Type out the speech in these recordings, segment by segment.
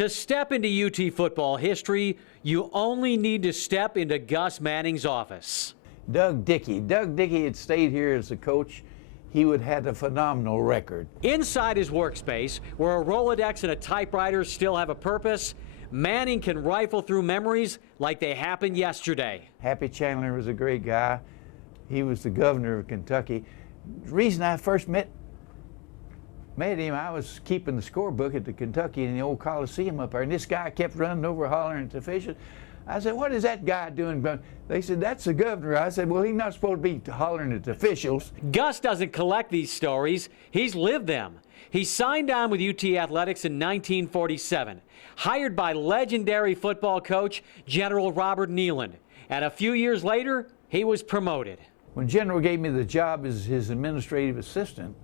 To step into UT football history, you only need to step into Gus Manning's office. Doug Dickey had stayed here as a coach. He would have had a phenomenal record. Inside his workspace, where a Rolodex and a typewriter still have a purpose, Manning can rifle through memories like they happened yesterday. Happy Chandler was a great guy. He was the governor of Kentucky. The reason I first met him, I was keeping the scorebook at the Kentucky in the old Coliseum up there, and this guy kept running over hollering at the officials. I said, "What is that guy doing?" They said, "That's the governor." I said, "Well, he's not supposed to be hollering at the officials." Gus doesn't collect these stories, he's lived them. He signed on with UT Athletics in 1947, hired by legendary football coach General Robert Neyland, and a few years later, he was promoted. When General gave me the job as his administrative assistant,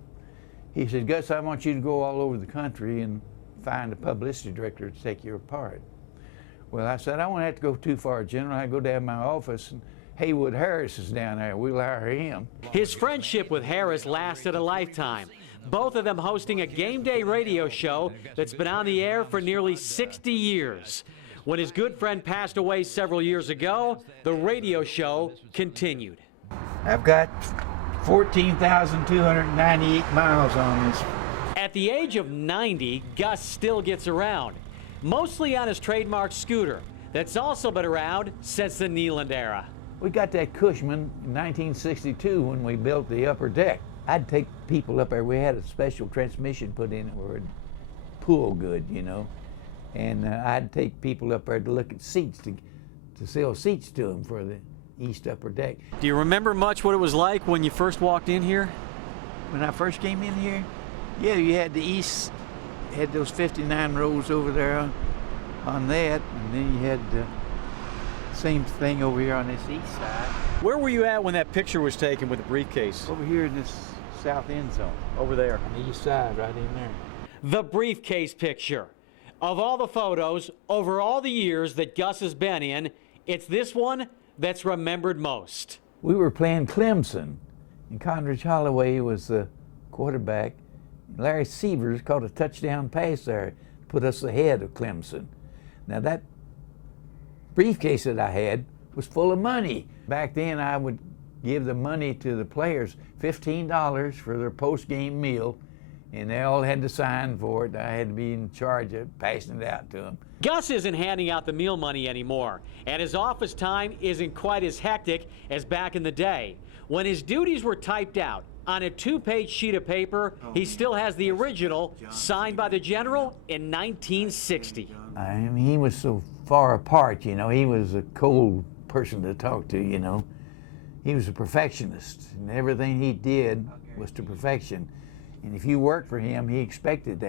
he said, "Gus, I want you to go all over the country and find a publicity director to take your part." Well, I said, "I won't have to go too far, General. I go down to my office, and Haywood Harris is down there. We'll hire him." His friendship with Harris lasted a lifetime, both of them hosting a game day radio show that's been on the air for nearly 60 years. When his good friend passed away several years ago, the radio show continued. I've got 14,298 miles on this. At the age of 90, Gus still gets around, mostly on his trademark scooter that's also been around since the Neyland era. We got that Cushman in 1962 when we built the upper deck. I'd take people up there. We had a special transmission put in it where it'd pull good, you know. And I'd take people up there to look at seats, to sell seats to them for the east upper deck. Do you remember much what it was like when you first walked in here? When I first came in here, yeah, you had the east, had those 59 rows over there on that, and then you had the same thing over here on this east side. Where were you at when that picture was taken with the briefcase? Over here in this south end zone. Over there. On the east side, right in there. The briefcase picture. Of all the photos over all the years that Gus has been in, it's this one that's remembered most. We were playing Clemson, and Condridge Holloway was the quarterback. Larry Severs caught a touchdown pass there, put us ahead of Clemson. Now that briefcase that I had was full of money. Back then I would give the money to the players, $15 for their post-game meal, and they all had to sign for it. I had to be in charge of passing it out to them. Gus isn't handing out the meal money anymore, and his office time isn't quite as hectic as back in the day. When his duties were typed out on a 2-page sheet of paper, he still has the original signed by the General in 1960. I mean, he was so far apart, you know. He was a cold person to talk to, you know. He was a perfectionist, and everything he did was to perfection. And if you worked for him, he expected that.